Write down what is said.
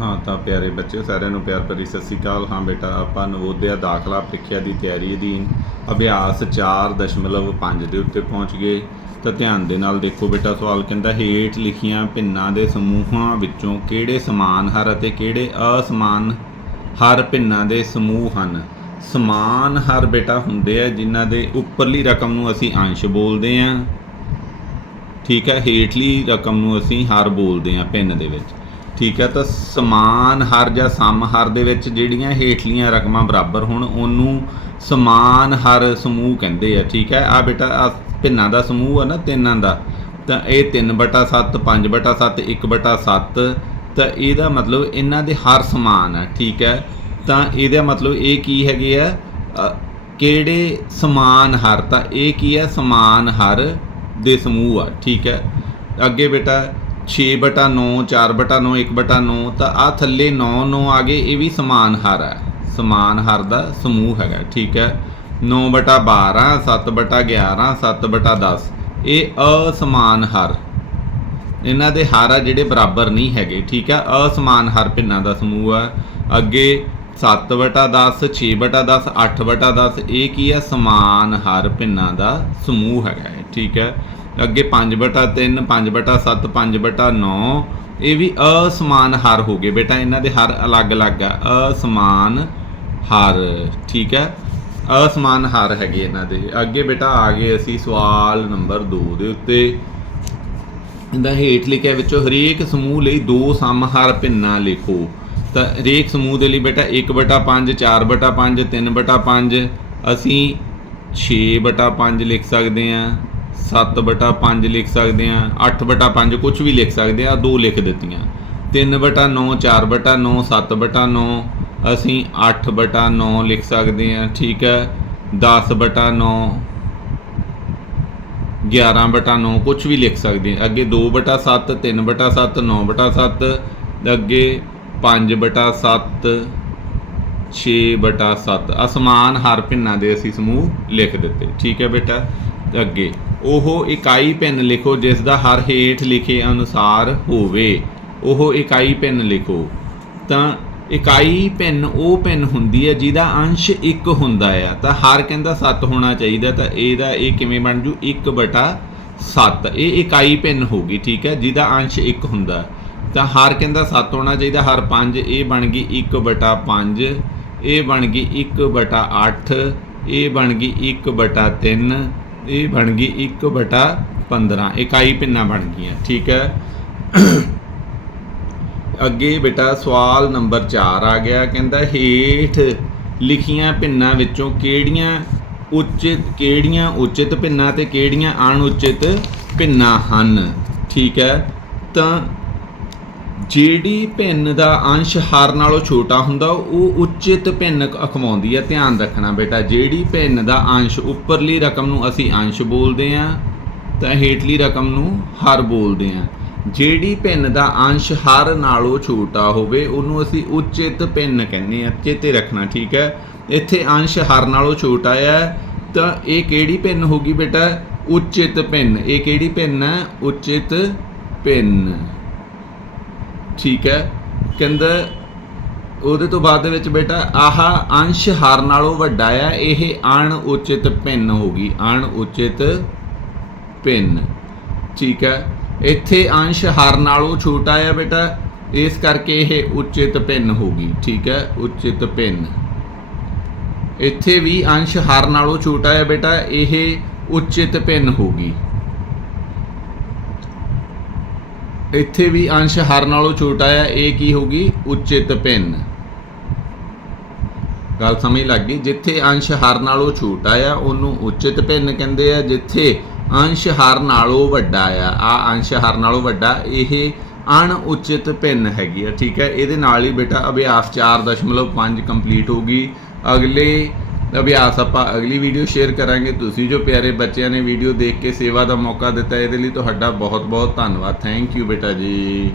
ਹਾਂ, ਤਾਂ ਪਿਆਰੇ ਬੱਚੇ ਸਾਰਿਆਂ ਨੂੰ ਪਿਆਰ ਭਰੀ ਸਤਿ ਸ਼੍ਰੀ ਅਕਾਲ। ਹਾਂ ਬੇਟਾ, ਆਪਾਂ ਨਵੋਦਿਆ ਦਾਖਲਾ ਪ੍ਰੀਖਿਆ ਦੀ ਤਿਆਰੀ ਅਧੀਨ। ਅਭਿਆਸ 4.5 ਦੇ ਉੱਤੇ ਪਹੁੰਚ ਗਏ। ਤਾਂ ਧਿਆਨ ਦੇ ਨਾਲ ਦੇਖੋ ਬੇਟਾ, ਸਵਾਲ ਕਹਿੰਦਾ, ਹੇਠ ਲਿਖੀਆਂ ਭਿੰਨਾਂ ਦੇ ਸਮੂਹਾਂ ਵਿੱਚੋਂ ਕਿਹੜੇ ਸਮਾਨ ਹਰ ਅਤੇ ਕਿਹੜੇ ਅਸਮਾਨ ਹਰ ਭਿੰਨਾਂ ਦੇ ਸਮੂਹ ਹਨ? ਸਮਾਨ ਹਰ ਬੇਟਾ ਹੁੰਦੇ ਆ ਜਿਨ੍ਹਾਂ ਦੇ ਉੱਪਰਲੀ ਰਕਮ ਨੂੰ ਅਸੀਂ ਅੰਸ਼ ਬੋਲਦੇ ਹਾਂ ਠੀਕ ਹੈ, ਹੇਠਲੀ ਰਕਮ ਨੂੰ ਅਸੀਂ ਹਰ ਬੋਲਦੇ ਹਾਂ ਭਿੰਨ ਦੇ ਵਿੱਚ। ਠੀਕ ਹੈ, ਤਾਂ ਸਮਾਨ ਹਰ ਜਾਂ ਸਮ ਹਰ ਦੇ ਵਿੱਚ ਜਿਹੜੀਆਂ ਹੇਠਲੀਆਂ ਰਕਮਾਂ ਬਰਾਬਰ ਹੋਣ, ਉਹਨੂੰ ਸਮਾਨ ਹਰ ਸਮੂਹ ਕਹਿੰਦੇ ਆ, ਠੀਕ ਹੈ? ਆ ਬੇਟਾ ਆ ਭਿੰਨਾਂ ਦਾ ਸਮੂਹ ਆ ਨਾ, ਤਿੰਨਾਂ ਦਾ, ਤਾਂ ਇਹ 3/7 5/7 1/7 ਤਾਂ ਇਹਦਾ ਮਤਲਬ ਇਹਨਾਂ ਦੇ ਹਰ ਸਮਾਨ ਆ, ਠੀਕ ਹੈ? ਤਾਂ ਇਹਦਾ ਮਤਲਬ ਇਹ ਕੀ ਹੈਗੇ ਆ? ਕਿਹੜੇ ਸਮਾਨ ਹਰ, ਤਾਂ ਇਹ ਕੀ ਹੈ ਸਮਾਨ ਹਰ ਦੇ ਸਮੂਹ ਆ, ਠੀਕ ਹੈ? ਅੱਗੇ ਬੇਟਾ 6/9 4/9 1/9 ਤਾਂ ਆ ਥੱਲੇ 9 9 ਆ ਗਏ, ਇਹ ਵੀ ਸਮਾਨ ਹਰ ਹੈ। ਸਮਾਨ ਹਰ ਦਾ ਸਮੂਹ ਹੈਗਾ, ਠੀਕ ਹੈ। 9/12 7/11 7/10 ਇਹ ਅਸਮਾਨ ਹਰ। ਇਹਨਾਂ ਦੇ ਹਰ ਆ ਜਿਹੜੇ ਬਰਾਬਰ ਨਹੀਂ ਹੈਗੇ, ਠੀਕ ਹੈ। ਅਸਮਾਨ ਹਰ ਭਿੰਨਾਂ ਦਾ ਸਮੂਹ ਆ। ਅੱਗੇ 7/10 6/10 8/10 ਇਹ ਕੀ ਹੈ? ਸਮਾਨ ਹਰ ਭਿੰਨਾਂ ਦਾ ਸਮੂਹ ਹੈਗਾ ਹੈ ਠੀਕ ਹੈ। ਅੱਗੇ 5/3 5/7 5/9 ਇਹ ਵੀ ਅਸਮਾਨ ਹਾਰ ਹੋ ਗਏ ਬੇਟਾ, ਇਹਨਾਂ ਦੇ ਹਰ ਅਲੱਗ-ਅਲੱਗ ਆ। ਅਸਮਾਨ ਹਾਰ, ਠੀਕ ਹੈ? ਅਸਮਾਨ ਹਾਰ ਹੈਗੇ ਇਹਨਾਂ ਦੇ। ਅੱਗੇ ਬੇਟਾ ਆ ਗਏ ਅਸੀਂ ਸਵਾਲ ਨੰਬਰ 2 ਦੇ ਉੱਤੇ। ਇਹਦਾ ਹੇਠ ਲਿਖਿਆ ਵਿੱਚੋਂ, ਹਰੇਕ ਸਮੂਹ ਲਈ ਦੋ ਸਮਹਰ ਭਿੰਨਾਂ ਲਿਖੋ। ਤਾਂ ਹਰੇਕ ਸਮੂਹ ਦੇ ਲਈ ਬੇਟਾ 1/5 4/5 3/5 ਅਸੀਂ 6/5 ਲਿਖ ਸਕਦੇ ਹਾਂ। 7/5 ਲਿਖ ਸਕਦੇ ਹਾਂ 8/5 ਕੁਝ ਵੀ ਲਿਖ ਸਕਦੇ ਹਾਂ ਦੋ ਲਿਖ ਦਿੱਤੀਆਂ। 3/9 4/9 7/9 ਅਸੀਂ 8/9 ਲਿਖ ਸਕਦੇ ਹਾਂ, ਠੀਕ ਹੈ? 10/9 11 ਬਟਾ 9 ਕੁਝ ਵੀ ਲਿਖ ਸਕਦੇ ਹਾਂ। ਅੱਗੇ 2 ਬਟਾ 7 3 ਬਟਾ 7 9 ਬਟਾ 7 ਅੱਗੇ 5 ਬਟਾ 7 6 ਬਟਾ 7 ਅਸਮਾਨ ਹਰ ਭਿੰਨਾਂ ਦੇ ਅਸੀਂ ਸਮੂਹ ਲਿਖ ਦਿੱਤੇ। ਠੀਕ ਹੈ ਬੇਟਾ? ਅੱਗੇ। ਉਹ ਇਕਾਈ ਪਿੰਨ ਲਿਖੋ ਜਿਸ ਦਾ ਹਰ ਹੇਠ ਲਿਖੇ ਅਨੁਸਾਰ ਹੋਵੇ। ਉਹ ਇਕਾਈ ਪਿੰਨ ਲਿਖੋ। ਤਾਂ ਇਕਾਈ ਪਿੰਨ ਉਹ ਪਿੰਨ ਹੁੰਦੀ ਹੈ ਜਿਹਦਾ ਅੰਸ਼ 1 ਹੁੰਦਾ ਆ ਤਾਂ ਹਰ ਕਹਿੰਦਾ 7 ਹੋਣਾ ਚਾਹੀਦਾ, ਤਾਂ ਇਹਦਾ ਇਹ ਕਿਵੇਂ ਬਣ ਜੂ? 1/7 ਇਹ ਇਕਾਈ ਭਿੰਨ ਹੋਗੀ ਠੀਕ ਹੈ, ਜਿਹਦਾ ਅੰਸ਼ 1 ਹੁੰਦਾ। ਤਾਂ ਹਰ ਕਹਿੰਦਾ 7 ਹੋਣਾ ਚਾਹੀਦਾ, ਹਰ 5 ਇਹ ਬਣ ਗਈ 1/5 ਇਹ ਬਣ ਗਈ 1/8 ਇਹ ਬਣ ਗਈ 1/3 ਇਹ ਬਣ ਗਈ 1/15 ਇਕਾਈ ਭਿੰਨਾਂ ਬਣ ਗਈਆਂ, ਠੀਕ ਹੈ? ਅੱਗੇ ਬੇਟਾ ਸਵਾਲ ਨੰਬਰ 4 ਆ ਗਿਆ, ਕਹਿੰਦਾ ਹੇਠ ਲਿਖੀਆਂ ਭਿੰਨਾਂ ਵਿੱਚੋਂ ਕਿਹੜੀਆਂ ਉਚਿਤ ਕਿਹੜੀਆਂ ਉਚਿਤ ਭਿੰਨਾਂ ਤੇ ਕਿਹੜੀਆਂ ਅਣਉਚਿਤ ਭਿੰਨਾਂ ਹਨ? ਠੀਕ ਹੈ? ਤਾਂ ਜਿਹੜੀ ਭਿੰਨ ਦਾ ਅੰਸ਼ ਹਰ ਨਾਲੋਂ ਛੋਟਾ ਹੁੰਦਾ, ਉਹ ਉਚਿਤ ਭਿੰਨ ਅਖਵਾਉਂਦੀ ਹੈ। ਧਿਆਨ ਰੱਖਣਾ ਬੇਟਾ, ਜਿਹੜੀ ਭਿੰਨ ਦਾ ਅੰਸ਼ ਉੱਪਰਲੀ ਰਕਮ ਨੂੰ ਅਸੀਂ ਅੰਸ਼ ਬੋਲਦੇ ਹਾਂ, ਤਾਂ ਹੇਠਲੀ ਰਕਮ ਨੂੰ ਹਰ ਬੋਲਦੇ ਹਾਂ। ਜਿਹੜੀ ਭਿੰਨ ਦਾ ਅੰਸ਼ ਹਰ ਨਾਲੋਂ ਛੋਟਾ ਹੋਵੇ, ਉਹਨੂੰ ਅਸੀਂ ਉਚਿਤ ਭਿੰਨ ਕਹਿੰਦੇ ਆ ਚੇਤੇ ਰੱਖਣਾ, ਠੀਕ ਹੈ? ਇੱਥੇ ਅੰਸ਼ ਹਰ ਨਾਲੋਂ ਛੋਟਾ ਹੈ, ਤਾਂ ਇਹ ਕਿਹੜੀ ਭਿੰਨ ਹੋਗੀ ਬੇਟਾ? ਉਚਿਤ ਭਿੰਨ। ਇਹ ਕਿਹੜੀ ਭਿੰਨ ਹੈ? ਉਚਿਤ ਭਿੰਨ। ਠੀਕ ਹੈ। ਕਹਿੰਦਾ, ਉਹਦੇ ਤੋਂ ਬਾਅਦ ਦੇ ਵਿੱਚ ਬੇਟਾ, ਆਹ ਅੰਸ਼ ਹਾਰ ਨਾਲੋਂ ਵੱਡਾ ਆ, ਇਹ ਅਣ ਉਚਿਤ ਭਿੰਨ ਹੋਗੀ ਅਣ ਉਚਿਤ ਭਿੰਨ। ਠੀਕ ਹੈ। ਇੱਥੇ ਅੰਸ਼ ਹਾਰ ਨਾਲੋਂ ਛੋਟਾ ਆ ਬੇਟਾ, ਇਸ ਕਰਕੇ ਇਹ ਉਚਿਤ ਭਿੰਨ ਹੋਗੀ ਠੀਕ ਹੈ, ਉਚਿਤ ਭਿੰਨ। ਇੱਥੇ ਵੀ ਅੰਸ਼ ਹਾਰ ਨਾਲੋਂ ਛੋਟਾ ਆ ਬੇਟਾ, ਇਹ ਉਚਿਤ ਭਿੰਨ ਹੋਗੀ ਇੱਥੇ ਵੀ ਅੰਸ਼ ਹਰ ਨਾਲੋਂ ਛੋਟਾ ਹੈ, ਇਹ ਕੀ ਹੋਗੀ ਉਚਿਤ ਭਿੰਨ ਗੱਲ ਸਮਝ ਲੱਗ ਗਈ? ਜਿੱਥੇ ਅੰਸ਼ ਹਰ ਨਾਲੋਂ ਛੋਟਾ ਆ, ਉਹਨੂੰ ਉਚਿਤ ਭਿੰਨ ਕਹਿੰਦੇ ਆ। ਜਿੱਥੇ ਅੰਸ਼ ਹਰ ਨਾਲੋਂ ਵੱਡਾ ਆ ਆ ਅੰਸ਼ ਹਰ ਨਾਲੋਂ ਵੱਡਾ, ਇਹ ਅਣ ਉਚਿਤ ਭਿੰਨ ਹੈਗੀ ਆ, ਠੀਕ ਹੈ? ਇਹਦੇ ਨਾਲ ਹੀ ਬੇਟਾ ਅਭਿਆਸ 4.5 ਕੰਪਲੀਟ ਹੋ ਗਈ। ਅਗਲੇ ਅਭਿਆਸ ਆਪਾਂ ਅਗਲੀ ਵੀਡੀਓ ਸ਼ੇਅਰ ਕਰਾਂਗੇ। ਤੁਸੀਂ ਜੋ ਪਿਆਰੇ ਬੱਚਿਆਂ ਨੇ ਵੀਡੀਓ ਦੇਖ ਕੇ ਸੇਵਾ ਦਾ ਮੌਕਾ ਦਿੱਤਾ, ਇਹਦੇ ਲਈ ਤੁਹਾਡਾ ਬਹੁਤ ਬਹੁਤ ਧੰਨਵਾਦ। ਥੈਂਕ ਯੂ ਬੇਟਾ ਜੀ।